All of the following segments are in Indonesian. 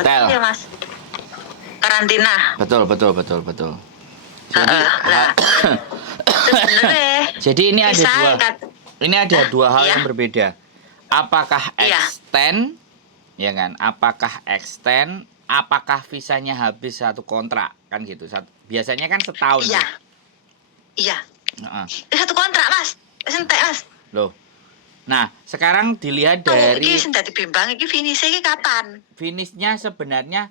hotel ya Mas. Karantina. Betul. Jadi, jadi ini ada dua hal yang berbeda. Apakah extend, ya kan? Apakah extend? Apakah visanya habis satu kontrak kan gitu? Biasanya kan setahun. Iya. Satu kontrak Mas. Entek Mas. Loh. Nah, sekarang dilihat dari iki sing dadi bimbang iki finishnya iki kapan? Finishnya sebenarnya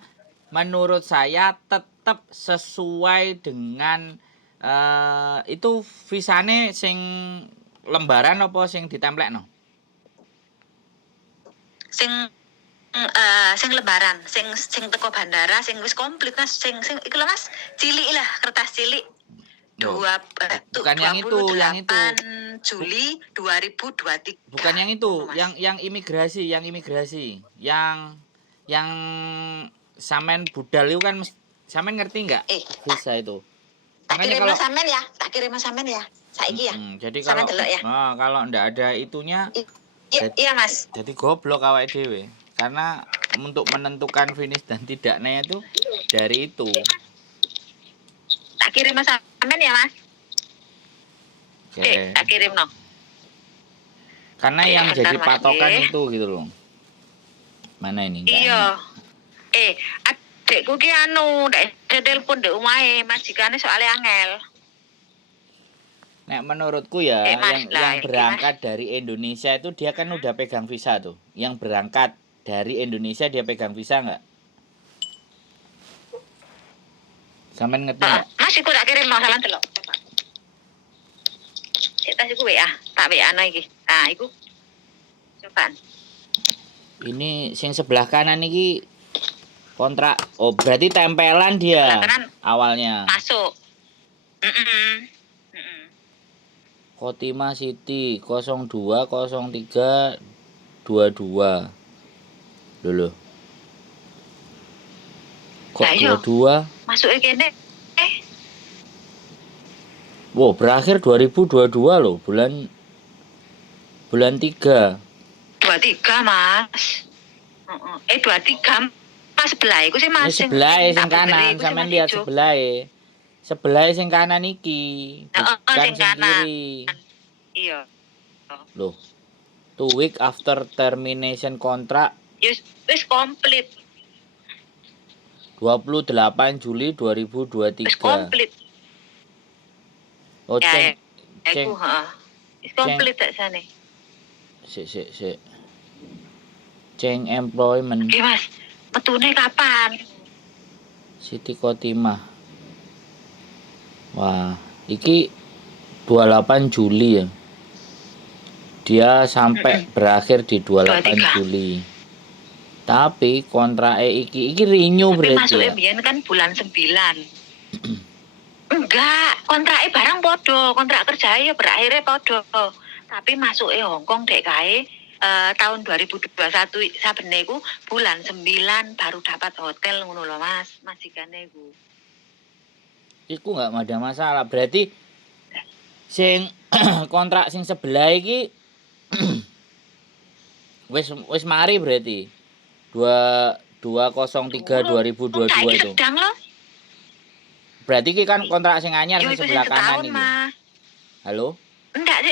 menurut saya tetap sesuai dengan itu visane sing lembaran apa sing ditemplekno? Sing lebaran, sing teko bandara, sing wis komplit Mas, sing iku lho Mas, cilik lah, kertas cilik. Bukan yang itu, Juli 2023. Bukan yang itu, yang imigrasi, yang samen budal itu kan, samen ngerti nggak? Visa itu. Tak kirim sampean ya, saiki ya. Jadi kalau ya. Kalau ndak ada itunya, iya Mas. Jadi goblok awake dhewe. Karena untuk menentukan finish dan tidaknya itu dari itu. Tak kirim sampean ya Mas. Oke. Tak kirim no. Karena yang jadi patokan itu gitu loh. Mana ini? Iya. Adekku ki ndak telepon ndek omahe, majikane soalnya angel. Nek menurutku ya, yang berangkat dari Indonesia itu dia kan udah pegang visa tuh. Yang berangkat dari Indonesia dia pegang visa nggak? Sampean ngerti nggak? Mas iku tak kirim no salah delok. Tas iku WA, tak WA ana iki. Nah, iku. Cobaan. Ini sing sebelah kanan iki kontrak. Oh, berarti tempelan dia awalnya. Masuk. Khotimah City 0203 22. Loh. Kok 22? Masuke kene. Wow, berakhir 2022 loh, bulan 3. 23, Mas. 23 Mas sebelah iku sih Mas. Sebelah sing kanan, sampean lihat sebelah. Sebelah sing kanan iki, bukan sing kiri. Iya. Loh. 2 week after termination kontrak. Wis komplit. 28 Juli 2023. Wis komplit. Oh, ceng. Wis komplit tak sane. Sik. Ceng employment. Mas, metune kapan? Siti Khotimah. Wah, iki 28 Juli ya. Dia sampai berakhir di 28 Juli. Tapi kontraknya iki renew berarti. Masuknya biyen kan bulan 9. Enggak, kontraknya barang podo, kontrak kerja ya berakhirnya podo. Tapi masuknya Hongkong dek kae tahun 2021 sabene iku bulan 9 baru dapat hotel ngono lho Mas, majikane iku. Iku enggak ada masalah. Berarti sing kontrak sing sebelah iki wis mari berarti. 203 2022 itu. Berarti iki kan kontrak sing anyar sing sebelah kanan iki. Halo? Enggak,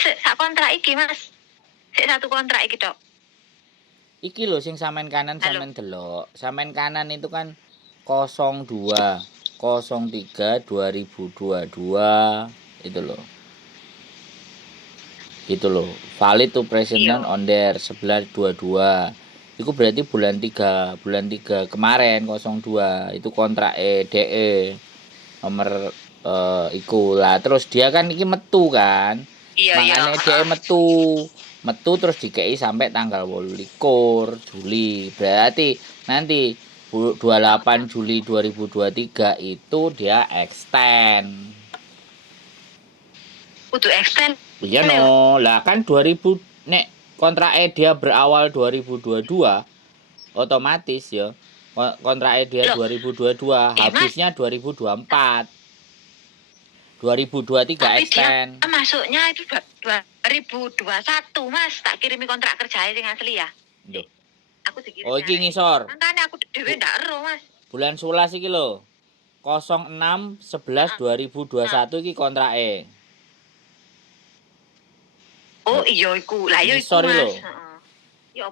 sak kontrak iki, Mas. Sik satu kontrak iki, Tok. Iki lho sing sampean kanan sampean delok. Sampean kanan itu kan 02 03 2022 itu loh. Itu loh. Valid to present on there 11/22. Itu berarti bulan 3 kemarin 02 itu kontrak DE nomor iku lah. Terus dia kan iki metu kan. Makanya DE metu terus dikei sampai tanggal 28 Juli. Berarti nanti 28 Juli 2023 itu dia extend. Kudu extend. Iya no, lah kan 2000 nek kontraknya dia berawal 2022 otomatis ya. Kontraknya dia 2022, habisnya 2024. 2023 extend. Dia masuknya itu 2021, Mas. Tak kirimi kontrak kerjanya sing asli ya. Duh. Aku dikirim. Oh, iki ngisor. Makane dhewe ndak ero, Mas. Bulan 11 iki lho. 06/11/2021 iki kontrake. Oh, iya iku. Lah iya iku, Ngisor iki Mas. lho. Heeh. Ya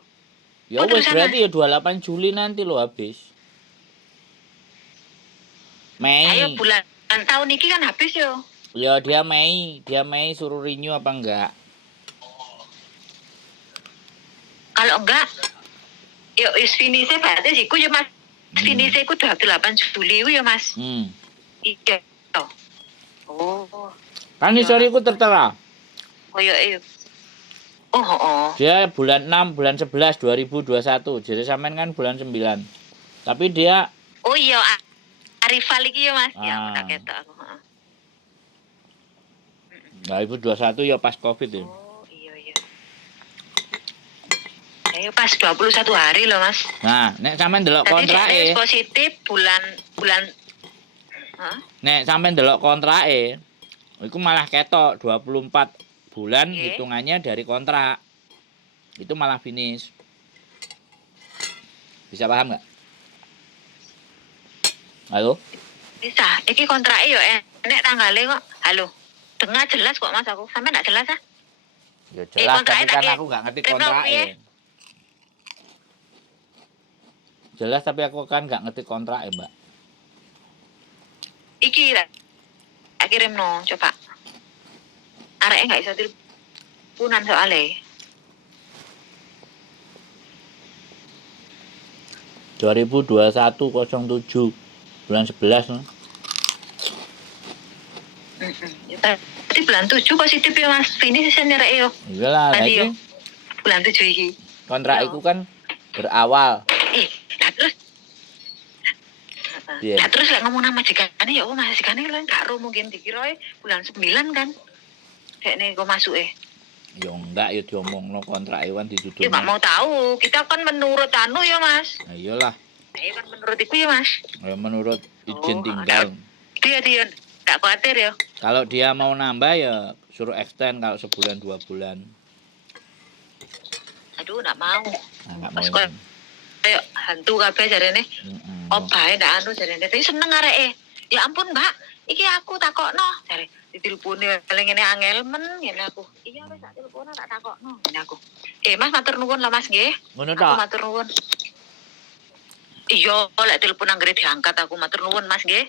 Ya Oh, wis terusan, berarti ya 28 Juli nanti lo habis. ayo Mei. bulan tahun ini kan habis yo. Ya dia Mei suruh renew apa enggak? Kalau enggak, yo is finish berarti iku ya Mas. Finish iku 28 Juli ya Mas. Iya. Oh. Kan ngisor iku tertera. Koyo oh. Dia bulan 6 bulan 11 2021. Jadi sampean kan bulan 9. Tapi dia oh iya Arifal iki ya Mas. Ya tak ketok aku, heeh. 2021 ya pas Covid ya. Oh, iya. Ayo pas 21 hari loh Mas. Nah, nek sampean delok kontrake positif bulan nek sampean delok kontrake iku malah ketok 24 bulan hitungannya dari kontrak. Itu malah finish. Bisa paham nggak? Halo? Bisa. Iki kontraknya yo enek tanggalnya kok. Halo. Dengar jelas kok Mas aku. Sampai enggak jelas ah? Ya jelas, tapi kan aku nggak ngerti kontraknya. Jelas tapi aku kan nggak ngerti kontraknya, Mbak. Iki lah. Tak kirim no, coba. Areknya nggak bisa teleponan soalnya. 2021/07 bulan 11 no? Berarti bulan 7 positif ya Mas. Ini sih nyerek yo. Iyalah, lagi bulan 7 iki. Kontrak itu kan berawal. Terus terus lek ngomong nama majikannya ya oh majikannya lho gak ro mungkin dikira bulan 9 kan. Dekne kok masuke. Ya enggak ya diomongno kontrak Iwan dituduh. Ya enggak mau tahu. Kita kan menurut anu ya Mas. Nah, iyalah. Iya kan menurut iku ya Mas. Ya menurut izin tinggal. Dia enggak khawatir ya. Kalau dia mau nambah ya suruh extend kalau sebulan 2 bulan. Aduh enggak mau. Nah, enggak mau. Kayak hantu kabeh jarene. Obahe ndak anu jarene. Tapi seneng areke. Ya ampun, Mbak. Iki aku takokno jare diteleponi paling ngene angel men ngene aku. Iya wis tak telepon tak takokno ngene aku. Mas matur nuwun lah Mas nggih. Ngono tok. Matur nuwun. Iya, lek telepon anggere diangkat aku matur nuwun Mas nggih.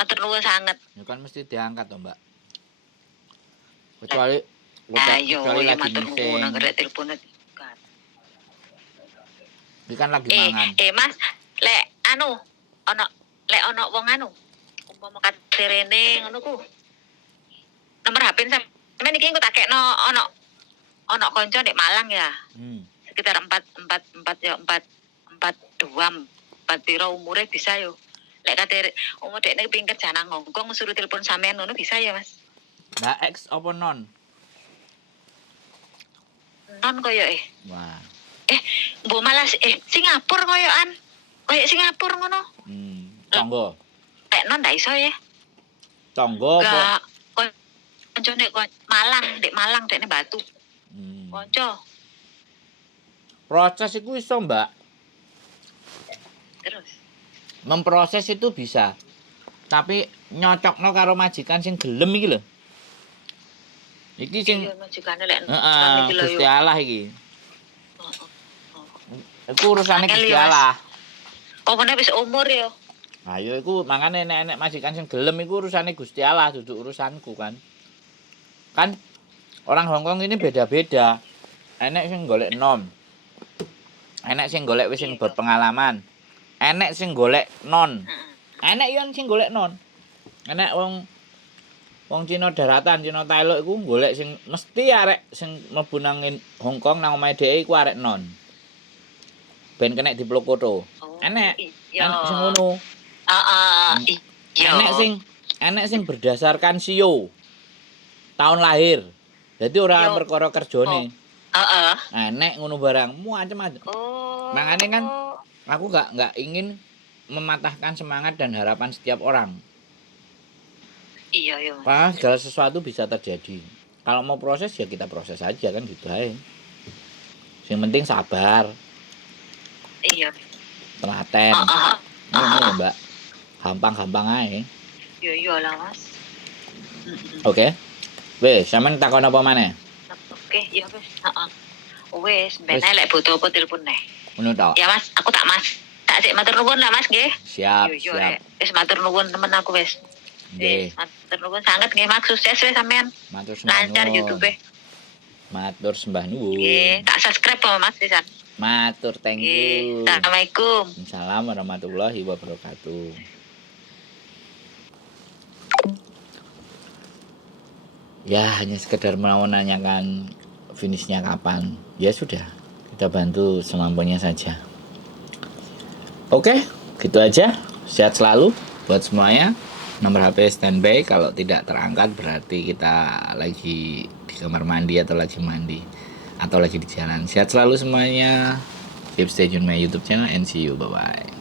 Matur nuwun sanget. Ya kan mesti diangkat toh, Mbak. Kecuali ya lagi matur nuwun anggere meeting. telepon diangkat. Ini kan lagi mangan. Mas, lek anu ono wong anu umpama kate rene ngono ku. Nomor HP sampeyan iki engko tak kekno ono kanca nek Malang ya. Sekitar 4 piro umure bisa yo. Lek kate umur dekne pengin kerja nang Hongkong suruh telepon sampean ngono bisa ya, Mas? Nah, X apa non? Non koyo Wah. mbok malas Singapura koyoan. Koyo Singapura ngono. Tonggo. Lek non ndak iso ya. Tonggo apa? Konco nek Malang dekne Batu. Konco. Proses itu iso, Mbak. Terus Memproses itu bisa. Tapi nyocokno karo majikan sing gelem iki lho. Iki sing majikane lek Gusti Allah iki. Iku urusane Gusti Allah. Omone wis umur ya. Nah, ya iku makane nek majikan sing gelem iku urusane Gusti Allah, dudu urusanku kan. Kan orang Hongkong ini beda-beda. Enek sing golek nom. Enek sing golek wis sing berpengalaman. Enek sing golek non. Enek yo sing golek non. Enek wong Cina daratan, Cina Tailuk iku golek sing mesti arek sing mlebu nang Hongkong nang omahe dhewe iku arek non. Ben kena dipeluk foto. Enek. Enek sing ngono. Enek sing berdasarkan sio. Tahun lahir. Jadi ora perkara kerjane. Enek ngono barang, macam-macam. Makanya kan aku enggak ingin mematahkan semangat dan harapan setiap orang. Iya. Pas segala sesuatu bisa terjadi. Kalau mau proses ya kita proses aja kan gitu aja. Yang penting sabar. Iya. telaten. Ngono, Mbak. Gampang-gampang ae. Yo yo lah Mas. Oke. Wes, sampean takon apa maneh? Oke, ya wis. Heeh. Wis, ben lek butuh apa telepon neh. Ngono tok. Ya Mas, aku tak Mas. Tak sik matur nuwun lah Mas nggih. Siap, Yo yo siap. wis matur nuwun temen aku wis. Nggih. Matur nuwun sanget nggih Mas, sukses wis sampean. Matur sembah Lancar nuwun. YouTube. Matur sembah nuwun. Nggih, tak subscribe apa Mas pisan. Matur, thank you. Assalamualaikum. Assalamualaikum warahmatullahi wabarakatuh. Ya, hanya sekedar mau menanyakan finishnya kapan. Ya sudah, kita bantu semampunya saja. Oke, gitu aja. Sehat selalu buat semuanya. Nomor HP standby, kalau tidak terangkat berarti kita lagi di kamar mandi atau lagi mandi atau lagi di jalan. Sehat selalu semuanya. Keep stay tune my YouTube channel and see you. Bye bye.